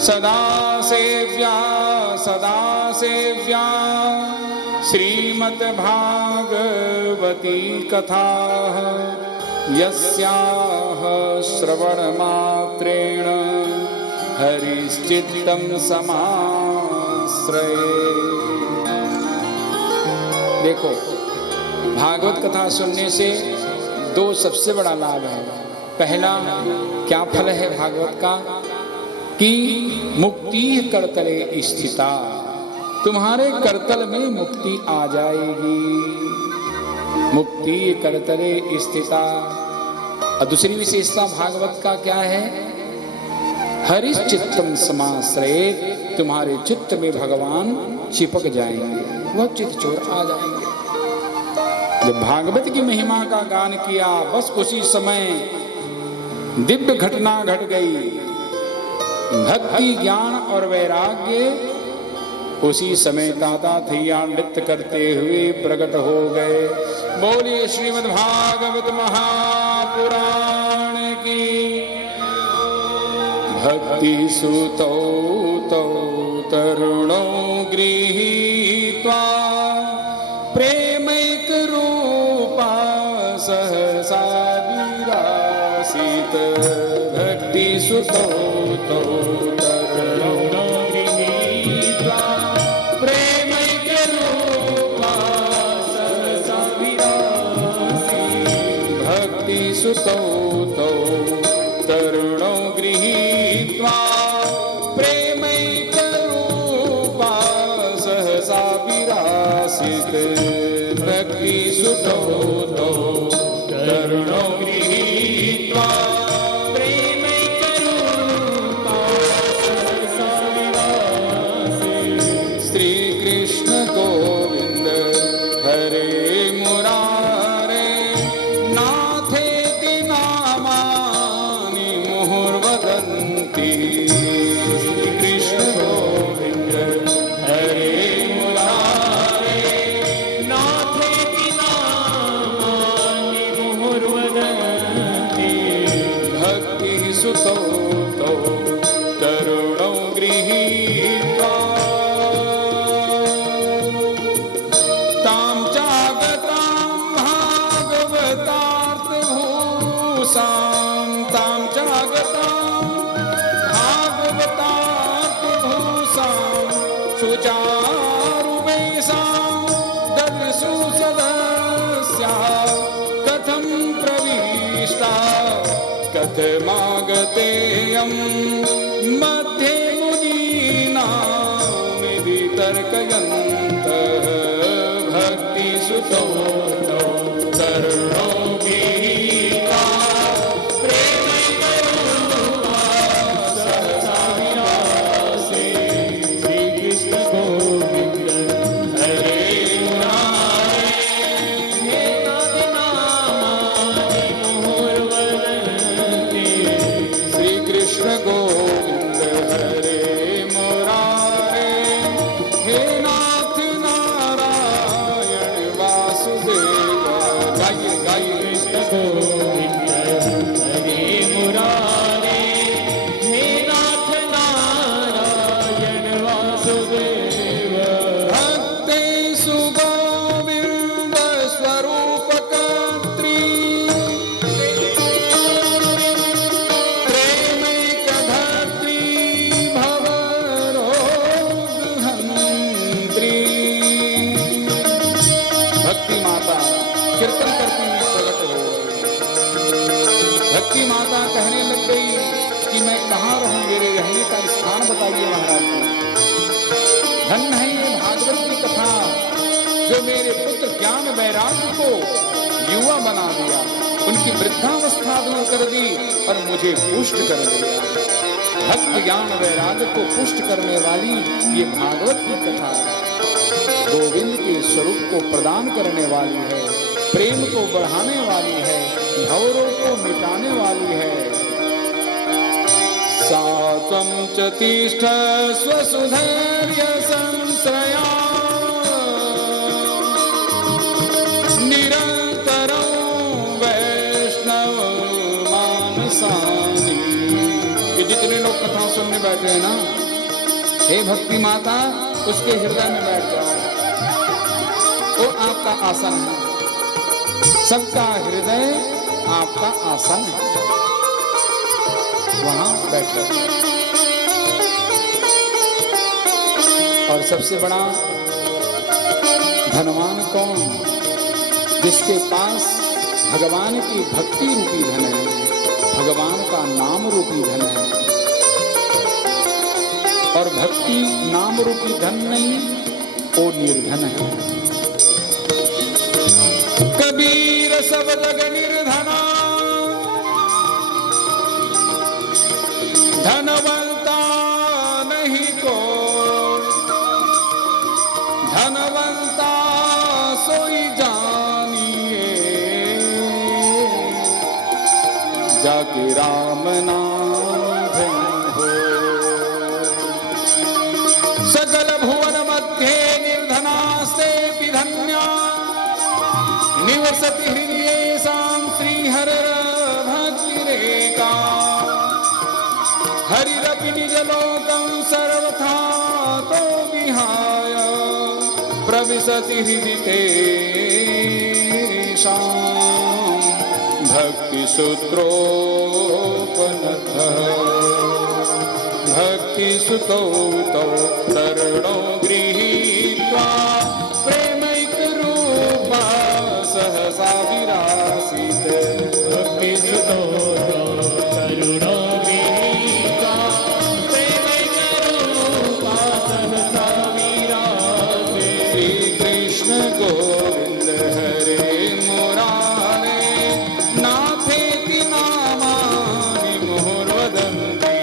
सदा सेव्या श्रीमद्भागवती कथा यस्याः श्रवणमात्रेण हरिश्चित्तं समाश्रये। देखो, भागवत कथा सुनने से दो सबसे बड़ा लाभ है। पहला क्या फल है भागवत का कि मुक्ति करतले स्थिता, तुम्हारे करतल में मुक्ति आ जाएगी। मुक्ति करतले स्थिता। और दूसरी विशेषता भागवत का क्या है? हरिश्चित्तम समाश्रये, तुम्हारे चित्त में भगवान चिपक जाएंगे, वह चित्त चोर आ जाएंगे। जब भागवत की महिमा का गान किया, बस उसी समय दिव्य घटना घट गई। भक्ति, ज्ञान और वैराग्य उसी समय ताता थैया नृत्य करते हुए प्रकट हो गए। बोलिए श्रीमद् भागवत महापुराण की। भक्ति सुतौ तौ तरुणौ गृहीत्वा प्रेमैक रूपा सहसा विरासित। भक्ति सुतौ तौ तरुणौ गृहीत्वा प्रेमैक रूपा सहसा विरासित। भक्ति सुतौ तौ तरुणौ गृहीत्वा प्रेमैक रूपा सहसा विरासित। भक्ति सुतौ तौ तरुणौ गृहीत्वा प्रेमैक रूपा सहसा विरासित। श्री कृष्ण गोविंद हरे मुरारे नाथेति नामानि मुहुर्वदन्ति। श्री कृष्ण गोविंद हरे मुरारे नाथेति नामानि मुहुर्वदन्ति। भक्ति सुतौ तौ तरुणौ गृहीत्वा तां चागतां भागवतार्थभूषां। तां चागतां भागवतार्थभूषां सुचारुवेषां ददृशु सदस्या। कथं प्रविष्टा कथमागतेयं मध्ये मुनीनां वितर्कयन्तः। भक्ति सुतौ तौ तरुणौ गृहीत्वा प्रेमैक रूपा सहसा विरासित। श्री कृष्ण गोविंद हरे मुरारे नाथि मुहुर्वदन्ति। श्री कृष्ण गोविंद हरे मुरारे हे नाथ नारायण वासुदेव। गाइए गाइए। कृष्ण गोविंद हरे मुरारे हे नाथ नारायण वासुदेव। भक्तेषु गोविंद स्वरूप कर्त्री प्रेमैक धर्त्री भवरोगहन्त्री। भक्ति माता कीर्तन करती हुई प्रकट हो गई। भक्ति माता कहने लग गई कि मैं कहाँ रहूं, मेरे रहने का स्थान बताइए महाराज जी। धन्य है ये भागवत की कथा जो मेरे पुत्र ज्ञान वैराग्य को युवा बना दिया, उनकी वृद्धावस्था दूर कर दी और मुझे पुष्ट कर दिया। भक्त ज्ञान वैराग्य को पुष्ट करने वाली ये भागवत की कथा गोविंद के स्वरूप को प्रदान करने वाली है, प्रेम को बढ़ाने वाली है, भवरों को मिटाने वाली है। सात्वं च तिष्ठस्व सुधैर्य संश्रया निरन्तरं वैष्णव मानसानि। कि जितने लोग कथा सुनने बैठे हैं ना, हे भक्ति माता उसके हृदय में बैठ जाओ, वो आपका आसन है, सबका हृदय आपका आसन है, वहां बैठ जाओ। और सबसे बड़ा धनवान कौन? जिसके पास भगवान की भक्ति रूपी धन है, भगवान का नाम रूपी धन है। और भक्ति नाम रूपी धन नहीं, वो निर्धन है। कबीर सब जग निर्धना, धनवंता नहीं को, धनवंता सोई जानिए, जाके राम नाम धन हो। सकल भुवन मध्य निर्धनास्ते धन्या, निवसति हृदयेषां श्रीहर भक्तिरेका। हरिरपि निजलोकं सर्वथा तो विहाय, प्रविशति हृदि तेषां भक्तिसूत्रोपनतः। भक्तिसुतौ तौ तरुणौ गृहीत्वा, प्रेमैकरूपा सहसा विरासीत्। भक्तिसुतौ तौ तरुणौ गृहीत्वा, प्रेमैकरूपा सहसा विरासीत्। श्रीकृष्ण गोविंद हरे मुरारे, नाथेति नामानि मुहुर्वदन्ति।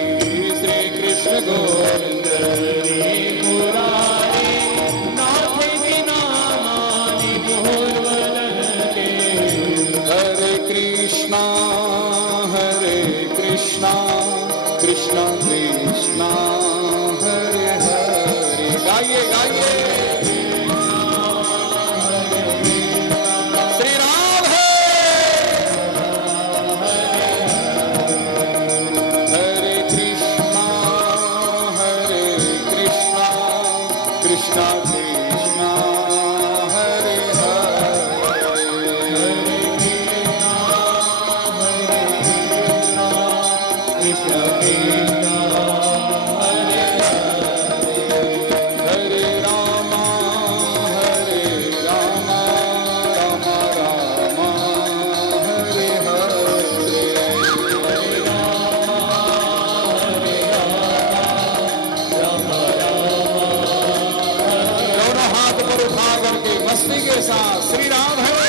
श्रीकृष्ण गोविंद हरे मुरारे, नाथेति नामानि मुहुर्वदन्ति। हरे कृष्णा कृष्णा कृष्णा हरे हरे। गाइए गाइए। श्री राम हरे कृष्णा कृष्णा कृष्णा हरे हरे। कृष्णा कृष्णा हरे हरे। हरे राम राम राम हरे हरे। हरे राम दोनों हाथ पर उठा करके मस्ती के साथ श्री राम है।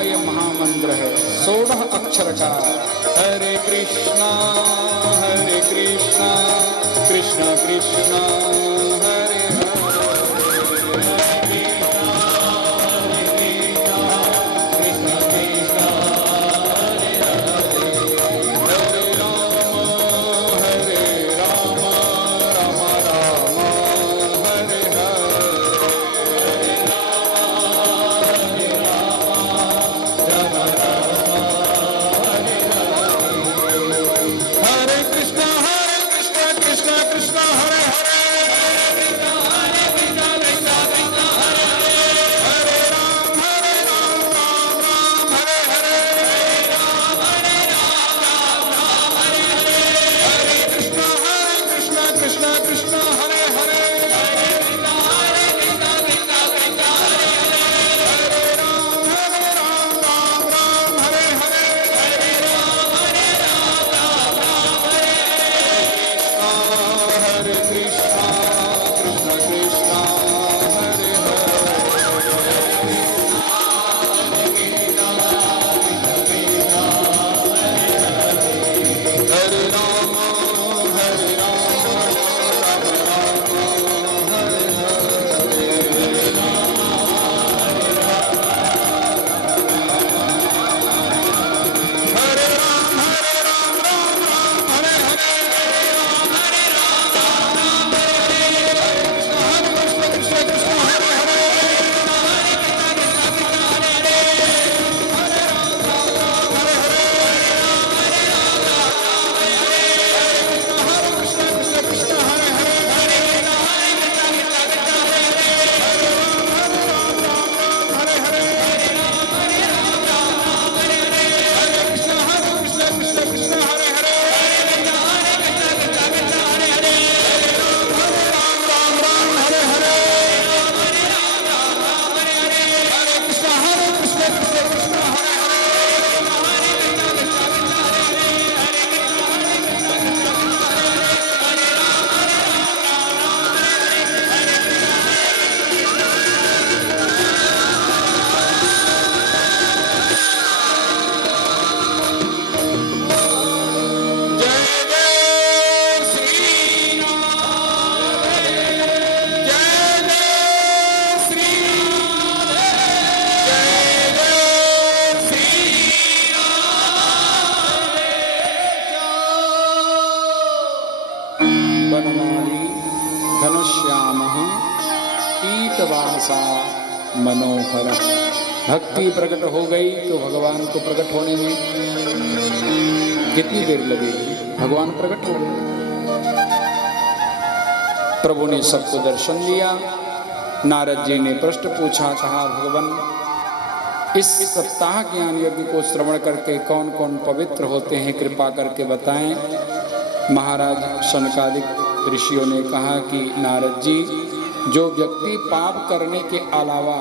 ये महामंत्र है 16 अक्षर का। हरे कृष्णा कृष्णा कृष्णा हरे मनोहर। भक्ति प्रकट हो गई तो भगवान को प्रकट होने में कितनी देर लगेगी? भगवान प्रकट हो गए। प्रभु ने सबको दर्शन दिया। नारद जी ने प्रश्न पूछा, कहा भगवान इस सप्ताह ज्ञान यज्ञ को श्रवण करके कौन कौन पवित्र होते हैं, कृपा करके बताएं। महाराज शनकादिक ऋषियों ने कहा कि नारद जी, जो व्यक्ति पाप करने के अलावा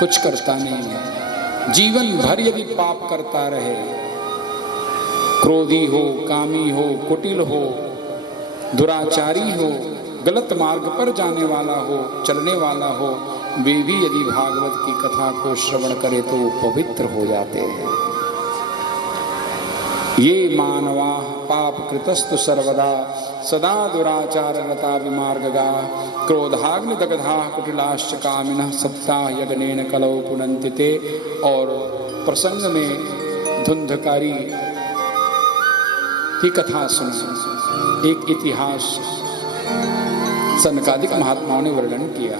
कुछ करता नहीं है, जीवन भर यदि पाप करता रहे, क्रोधी हो, कामी हो, कुटिल हो, दुराचारी हो, गलत मार्ग पर जाने वाला हो, चलने वाला हो, वे भी यदि भागवत की कथा को श्रवण करे तो पवित्र हो जाते हैं। ये मानवा पाप कृतस्तु सर्वदा सदा दुराचार रता विमार्गगा क्रोधाग्नि दग्धा कुटिलाश्च कामिनः सप्ताह यज्ञेन कलौ पुनन्ति ते। और प्रसंग में धुंधकारी की कथा सुनी। एक इतिहास सनकादिक महात्माओं ने वर्णन किया।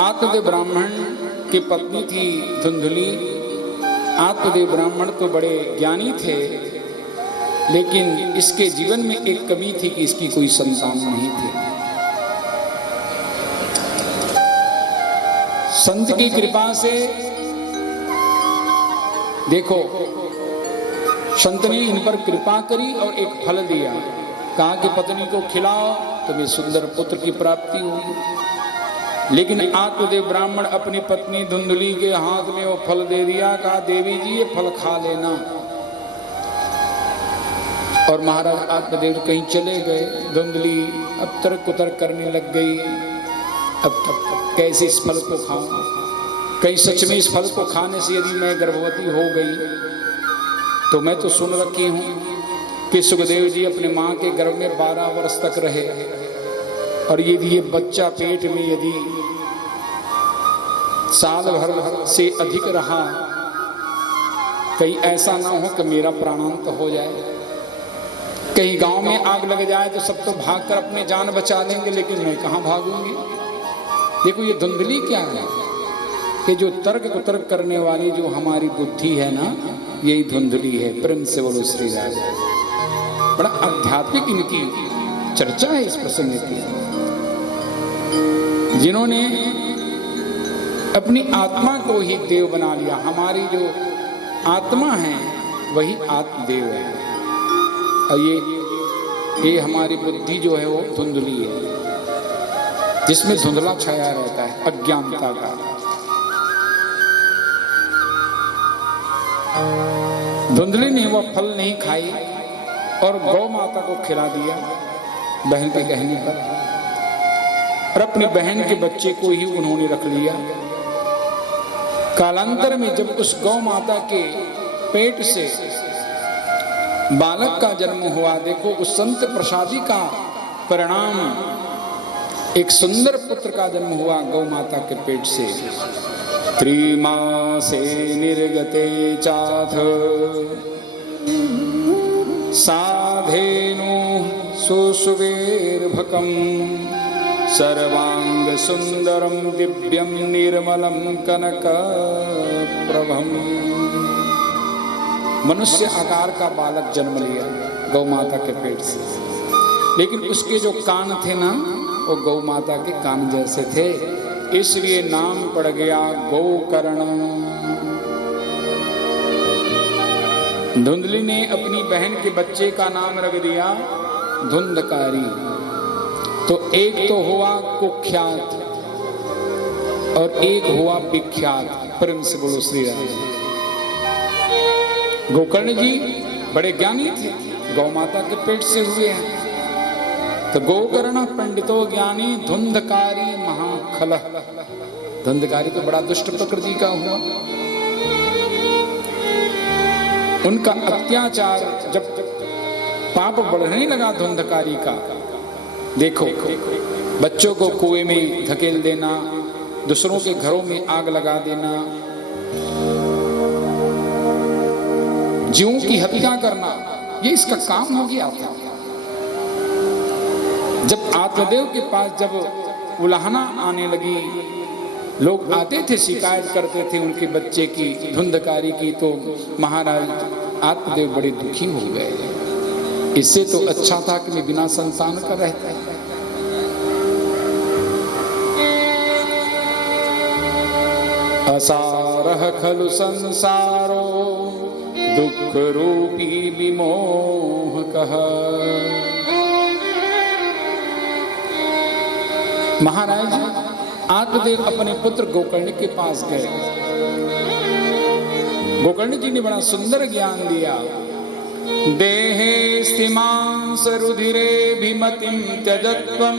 आत्मदेव ब्राह्मण की पत्नी थी धुंधली। आत्मदेव ब्राह्मण तो बड़े ज्ञानी थे, लेकिन इसके जीवन में एक कमी थी कि इसकी कोई संतान नहीं थी। संत की कृपा से देखो, संत ने इन पर कृपा करी और एक फल दिया। कहा कि पत्नी को खिलाओ, तुम्हें सुंदर पुत्र की प्राप्ति होगी। लेकिन आत्मदेव ब्राह्मण अपनी पत्नी धुंधली के हाथ में वो फल दे दिया। कहा देवी जी ये फल खा लेना। और महाराज आत्मदेव कहीं चले गए। धुंधली अब तर्क उतर्क करने लग गई। अब कैसे इस फल को खाऊं? कहीं सच में इस फल को खाने से यदि मैं गर्भवती हो गई तो मैं तो सुन रखी हूं कि सुखदेव जी अपने मां के गर्भ में 12 वर्ष तक रहे, और यदि ये बच्चा पेट में यदि साल भर से अधिक रहा, कहीं ऐसा ना हो कि मेरा प्राणांत हो जाए। कहीं गांव में आग लग जाए तो सब तो भागकर अपने जान बचा लेंगे, लेकिन मैं कहां भागूंगी? देखो ये धुंधली क्या है कि जो तर्क कुतर्क करने वाली जो हमारी बुद्धि है ना, यही धुंधली है। प्रेम से बोलो श्री राधे। बड़ा आध्यात्मिक इनकी चर्चा है इस प्रसंग की। जिन्होंने अपनी आत्मा को ही देव बना लिया। हमारी जो आत्मा है वही आत्मदेव है, और ये हमारी बुद्धि जो है वो धुंधली है, जिसमें धुंधला छाया रहता है अज्ञानता का। धुंधली ने वह फल नहीं खाई और गौ माता को खिला दिया बहन के कहने पर, और अपनी बहन के बच्चे को ही उन्होंने रख लिया। कालांतर में जब उस गौ माता के पेट से बालक का जन्म हुआ, देखो उस संत प्रसादी का परिणाम, एक सुंदर पुत्र का जन्म हुआ गौ माता के पेट से। त्रिमासे निर्गते चाथ साधेनु सुसुवेर्भकं सर्वांग सुंदरम दिव्यम निर्मलम कनक प्रभम। मनुष्य आकार का बालक जन्म लिया गौ माता के पेट से, लेकिन उसके जो कान थे ना, वो गौ माता के कान जैसे थे, इसलिए नाम पड़ गया गोकर्ण। धुंधली ने अपनी बहन के बच्चे का नाम रख दिया धुंधकारी। तो एक तो हुआ कुख्यात और एक हुआ विख्यात। प्रेम से बोलो श्री राम। गोकर्ण जी बड़े ज्ञानी थे, गौ माता के पेट से हुए हैं। तो गोकर्ण पंडितो ज्ञानी धुंधकारी महाखल। धुंधकारी तो बड़ा दुष्ट प्रकृति का हुआ। उनका अत्याचार जब पाप बढ़ने लगा धुंधकारी का, देखो बच्चों को कुएं में धकेल देना, दूसरों के घरों में आग लगा देना, जीवों की हत्या करना, ये इसका काम हो गया था। जब आत्मदेव के पास जब उलाहना आने लगी। लोग आते थे, शिकायत करते थे उनके बच्चे की, धुंधकारी की, तो महाराज आत्मदेव बड़े दुखी हो गए। इससे तो अच्छा था कि मैं बिना संतान का रहता। असारह खलु संसारो दुख रूपी विमोह कह। महाराज आत्मदेव अपने पुत्र गोकर्ण के पास गए। गोकर्ण जी ने बड़ा सुंदर ज्ञान दिया। देहे स्थिमांस रुधिरे भिमतिं त्यजत्वं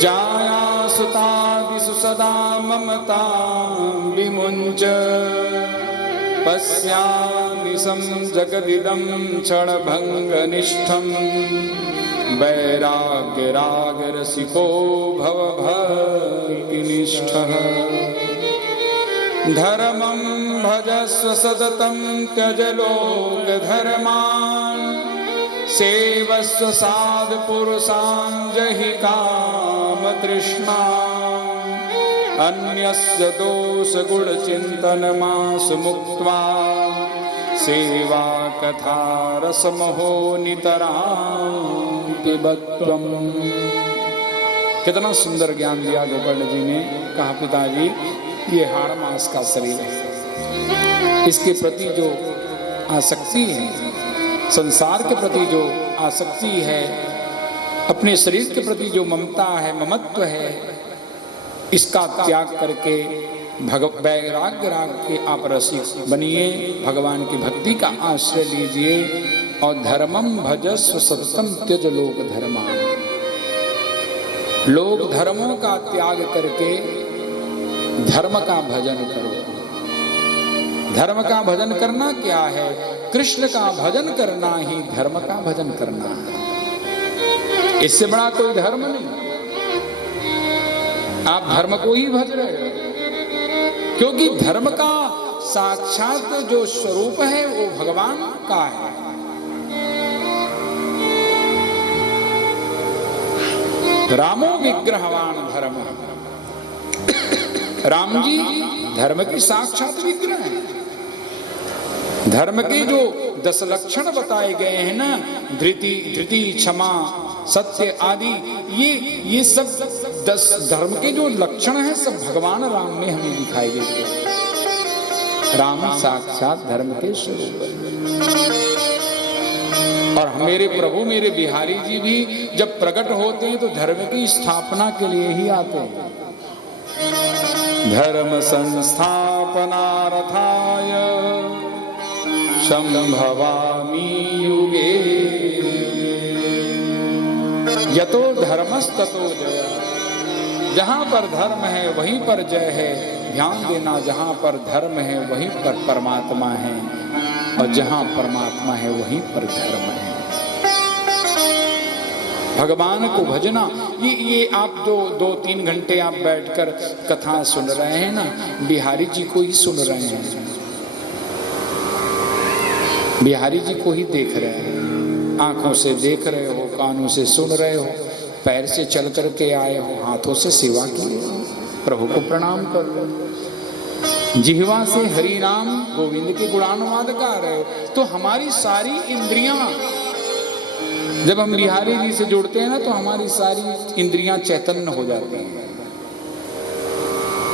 जाया सुतादिषु सदा ममतां विमुञ्च पश्यामि सं जगदिदं क्षणभङ्गनिष्ठं वैराग्य राग रसिको भव भक्तिनिष्ठः। धर्मं भजस्व सततं त्यज लोक धर्मान् सेवस्व साधु पुरुषान् जहि काम तृष्णा। अन्यस्य दोष गुण चिंतन मास मुक्त्वा सेवा कथा रसमहो नितरां पिबत्वम्। कितना सुंदर ज्ञान दिया गोकर्ण जी ने। कहा पिताजी ये हाड़ मास का शरीर है, इसके प्रति जो आसक्ति है, संसार के प्रति जो आसक्ति है, अपने शरीर के प्रति जो ममता है, ममत्व है, इसका त्याग करके वैराग्य राग के आप रसिक बनिए, भगवान की भक्ति का आश्रय लीजिए और धर्मम भजस्व सततम त्यज लोक धर्मान। लोक धर्मों का त्याग करके धर्म का भजन करो। धर्म का भजन करना क्या है? कृष्ण का भजन करना ही धर्म का भजन करना है। इससे बड़ा कोई धर्म नहीं। आप धर्म को ही भज रहे हो, क्योंकि धर्म का साक्षात जो स्वरूप है वो भगवान का है। रामो विग्रहवान धर्म। राम जी धर्म की साक्षात विग्रह है। धर्म के जो 10 लक्षण बताए गए हैं ना, धृति, क्षमा, सत्य आदि, ये सब 10 धर्म के जो लक्षण हैं सब भगवान राम में हमें दिखाई देते हैं। राम साक्षात धर्म के स्वरूप है। और मेरे प्रभु मेरे बिहारी जी भी जब प्रकट होते हैं तो धर्म की स्थापना के लिए ही आते हैं। धर्म संस्थापनार्थाय संभवामि युगे यतो धर्मस्ततो जय। जहां पर धर्म है वहीं पर जय है। ध्यान देना, जहां पर धर्म है वहीं पर परमात्मा है, और जहां परमात्मा है वहीं पर धर्म है। भगवान को भजना, ये आप जो 2-3 घंटे आप बैठकर कथा सुन रहे हैं ना, बिहारी जी को ही सुन रहे हैं, बिहारी जी को ही देख रहे हैं। आंखों से देख रहे हो, कानों से सुन रहे हो, पैर से चल करके आए हो, हाथों से सेवा किए हो, प्रभु को प्रणाम कर रहे हो, जिह्वा से हरि नाम गोविंद के गुणानुवाद गा रहे हो। तो हमारी सारी इंद्रियां, जब हम बिहारी जी से जुड़ते हैं ना, तो हमारी सारी इंद्रियां चैतन्य हो जाती हैं।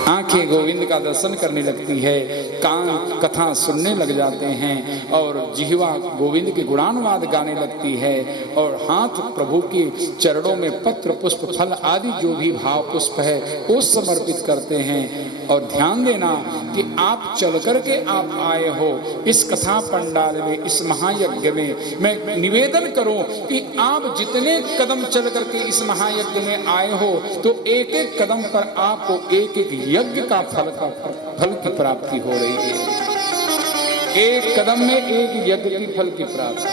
आंखें गोविंद का दर्शन करने लगती है, कान कथा सुनने लग जाते हैं, और जिह्वा गोविंद के गुणानुवाद गाने लगती है, और हाथ प्रभु के चरणों में पत्र पुष्प फल आदि जो भी भाव पुष्प है वो समर्पित करते हैं। और ध्यान देना कि आप चल करके आप आए हो इस कथा पंडाल में, इस महायज्ञ में। मैं निवेदन करूं कि आप जितने कदम चल करके इस महायज्ञ में आए हो, तो एक एक कदम पर आपको एक एक यज्ञ का फल की प्राप्ति हो रही है। एक कदम में एक यज्ञ की फल की प्राप्ति।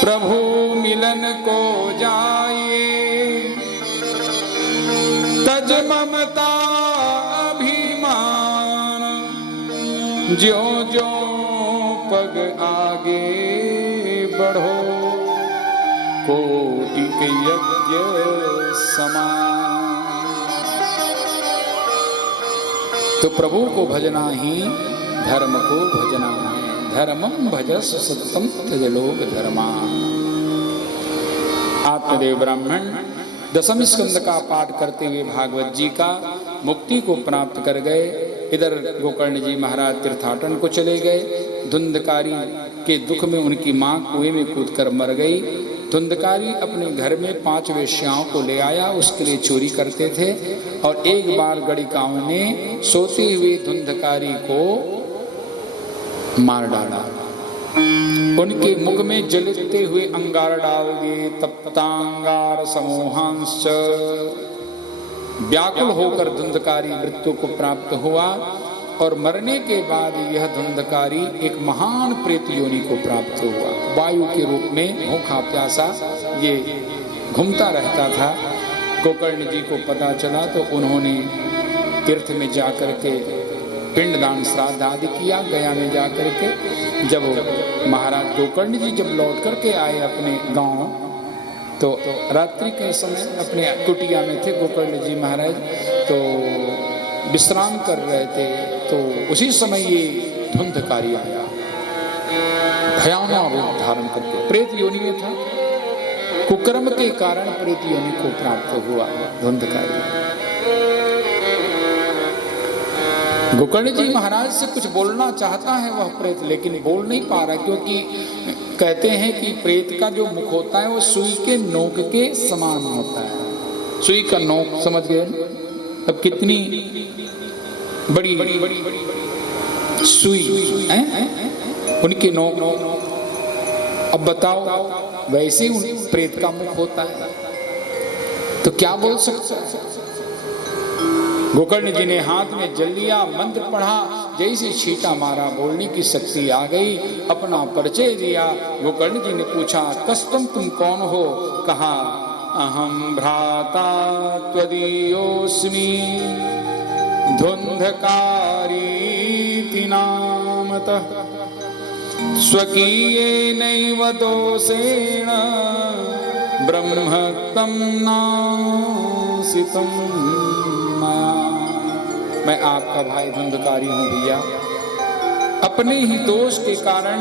प्रभु मिलन को जाइए, तज ममता अभिमान, ज्यों ज्यों पग आगे बढ़ो, को कोटि के यज्ञ समान। तो प्रभु को भजना ही धर्म को भजना है। धर्मम भजस सततम त्यज लोक धर्मा। आत्मदेव ब्राह्मण दसम स्कंद का पाठ करते हुए भागवत जी का मुक्ति को प्राप्त कर गए। इधर गोकर्ण जी महाराज तीर्थाटन को चले गए। धुंधकारी के दुख में उनकी मां कुएं में कूदकर मर गई। धुंधकारी अपने घर में 5 वेश्याओं को ले आया, उसके लिए चोरी करते थे। और एक बार गणिकाओं ने सोते हुए धुंधकारी को मार डाला। उनके मुख में जलते हुए अंगार डाल दिए। तप्तांगार समूहांश। व्याकुल होकर धुंधकारी मृत्यु को प्राप्त हुआ और मरने के बाद यह धुंधकारी एक महान प्रेत योनि को प्राप्त हुआ। वायु के रूप में भूखा प्यासा ये घूमता रहता था। गोकर्ण जी को पता चला तो उन्होंने तीर्थ में जाकर के पिंडदान श्राद्ध आदि किया। गया में जाकर के जब महाराज गोकर्ण जी जब लौट करके आए अपने गांव, तो रात्रि के समय अपने कुटिया में थे गोकर्ण जी महाराज, तो विश्राम कर रहे थे। तो उसी समय ये धुंधकारी आया, भयानक रूप धारण करके। प्रेत योनि में था, कुकर्म के कारण प्रेत योनि को प्राप्त हुआ धुंधकारी। गोकर्ण जी महाराज से कुछ बोलना चाहता है वह प्रेत, लेकिन बोल नहीं पा रहा, क्योंकि कहते हैं कि प्रेत का जो मुख होता है वो सुई के नोक के समान होता है। सुई का नोक समझ गए? अब कितनी बड़ी सुई है उनके नोक। अब बताओ, वैसे उन प्रेत का मुख होता है तो क्या बोल सकता है? गोकर्ण जी ने हाथ में जल लिया, मंत्र पढ़ा, जैसे छींटा मारा बोलने की शक्ति आ गई। अपना परिचय दिया। गोकर्ण जी ने पूछा, कस्तम तुम कौन हो? कहा, अहम भ्राता त्वदीयोस्मि धुंधकारीति नामतः स्वकीयेनैव दोषेण ब्रह्मत्वं नासितं मया। मैं आपका भाई धुंधकारी हूं भैया। अपने ही दोष के कारण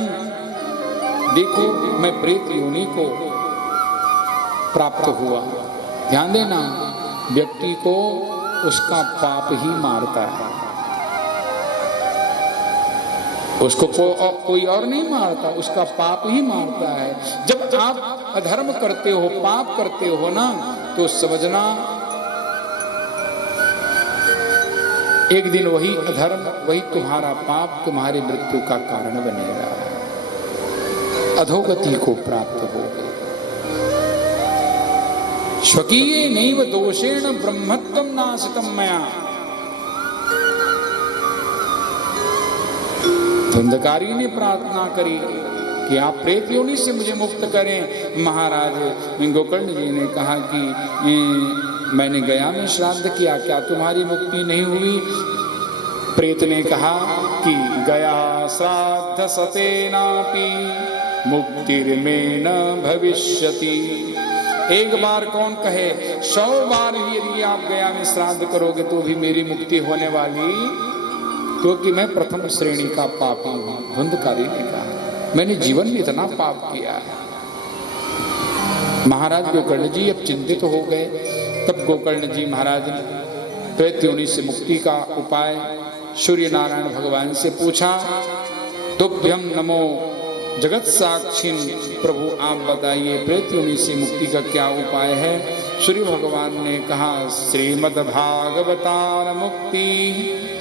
देखो मैं प्रेत योनि को प्राप्त हुआ। ध्यान देना, व्यक्ति को उसका पाप ही मारता है, उसको कोई और नहीं मारता, उसका पाप ही मारता है। जब आप अधर्म करते हो, पाप करते हो ना, तो समझना एक दिन वही अधर्म, वही तुम्हारा पाप तुम्हारी मृत्यु का कारण बनेगा, अधोगति को प्राप्त होगे। स्वकीये नैव दोषेण ब्रह्मत्वं नासितं मया। धुंधकारी ने प्रार्थना करी कि आप प्रेत योनि से मुझे मुक्त करें। महाराज गोकर्ण जी ने कहा कि मैंने गया में श्राद्ध किया, क्या तुम्हारी मुक्ति नहीं हुई? प्रेत ने कहा कि गया श्राद्ध सतेनापि मुक्तिर्मे न भविष्यति। एक बार कौन कहे, 100 बार भी यदि आप गया में श्राद्ध करोगे तो भी मेरी मुक्ति होने वाली, क्योंकि मैं प्रथम श्रेणी का पापी हूं। धुंधकारी ने कहा, मैंने जीवन में इतना पाप किया है। महाराज गोकर्ण जी अब चिंतित हो गए। तब गोकर्ण जी महाराज ने प्रेत योनि से मुक्ति का उपाय सूर्य नारायण भगवान से पूछा। तुभ्यं नमो जगत साक्षिन, प्रभु आप बताइए प्रेत योनि से मुक्ति का क्या उपाय है? सूर्य भगवान ने कहा, श्रीमद् भागवतार मुक्ति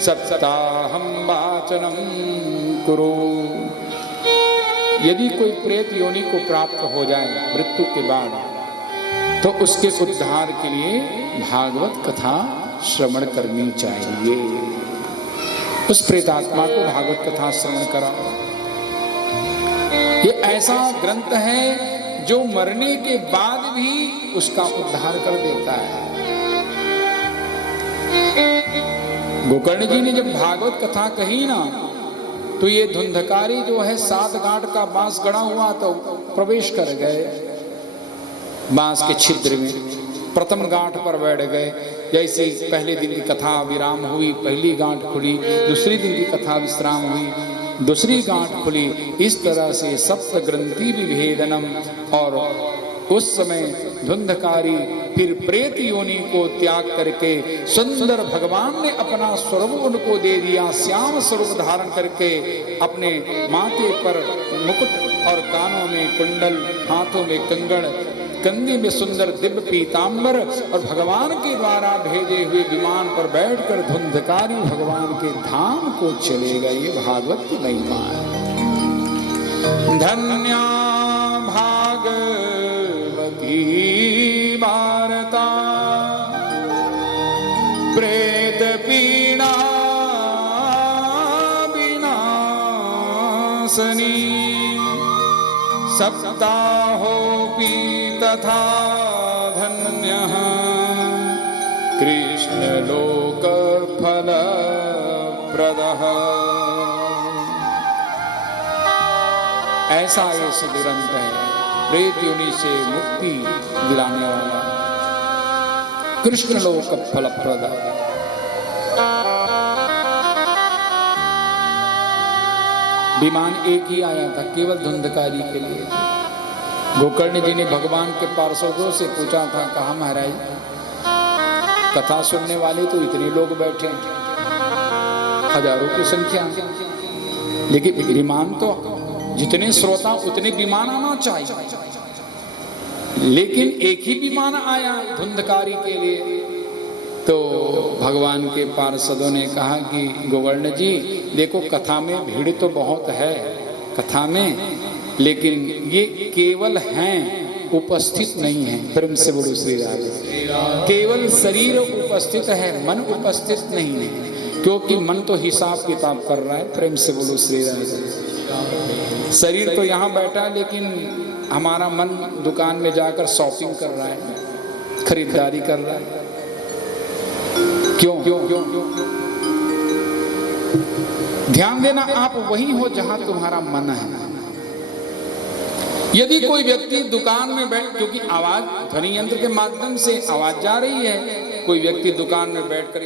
सप्ताहम वाचनम कुरु। यदि कोई प्रेत योनि को प्राप्त हो जाए मृत्यु के बाद, तो उसके उद्धार के लिए भागवत कथा श्रवण करनी चाहिए। उस प्रेतात्मा को भागवत कथा श्रवण कराओ। ये ऐसा ग्रंथ है जो मरने के बाद भी उसका उद्धार कर देता है। गोकर्ण जी ने जब भागवत कथा कही ना, तो ये धुंधकारी जो है 7 गांठ का बांस गड़ा हुआ तो प्रवेश कर गए। बांस के छिद्र में प्रथम गांठ पर बैठ गए। जैसे पहले दिन की कथा विराम हुई, पहली गांठ खुली, दूसरी दिन की कथा विश्राम हुई, दूसरी गांठ खुली। इस तरह से सप्त ग्रंथि विभेदनम। और उस समय धुंधकारी फिर प्रेत योनि को त्याग करके सुंदर भगवान ने अपना स्वरूप उनको दे दिया। श्याम स्वरूप धारण करके अपने माथे पर मुकुट और कानों में कुंडल, हाथों में कंगण, कंधे में सुंदर दिव्य पीतांबर और भगवान के द्वारा भेजे हुए विमान पर बैठकर धुंधकारी भगवान के धाम को चले गए। ये भागवत की महिमा है। धन्या भागवती वार्ता प्रेत पीड़ा विनाशनी सप्ताहोऽपि तथा धन्यः कृष्णलोकफलप्रदः। ऐसा ये सदग्रंथ है, प्रेत योनि से मुक्ति दिलाने वाला, कृष्णलोक फलप्रद। विमान एक ही आया था केवल धुंधकारी के लिए। गोकर्ण जी ने भगवान के पार्षदों से पूछा था, कहा महाराज कथा सुनने वाले तो इतने लोग बैठे, हजारों की संख्या, लेकिन विमान तो जितने श्रोता उतने विमान आना चाहिए, लेकिन एक ही विमान आया धुंधकारी के लिए। तो भगवान के पार्षदों ने कहा कि गोकर्ण जी देखो, कथा में भीड़ तो बहुत है कथा में, लेकिन ये केवल हैं, उपस्थित नहीं है। प्रेम से बोलो श्री राधे। केवल शरीर उपस्थित है, मन उपस्थित नहीं है, क्योंकि मन तो हिसाब किताब कर रहा है। प्रेम से बोलो श्री राधे। शरीर तो यहाँ बैठा, लेकिन हमारा मन दुकान में जाकर शॉपिंग कर रहा है, खरीदारी कर रहा है। क्यों? ध्यान देना, आप वही हो जहां तुम्हारा मन है। यदि कोई व्यक्ति दुकान में बैठ, क्योंकि आवाज ध्वनि यंत्र के माध्यम से आवाज जा रही है, कोई व्यक्ति दुकान में बैठ कर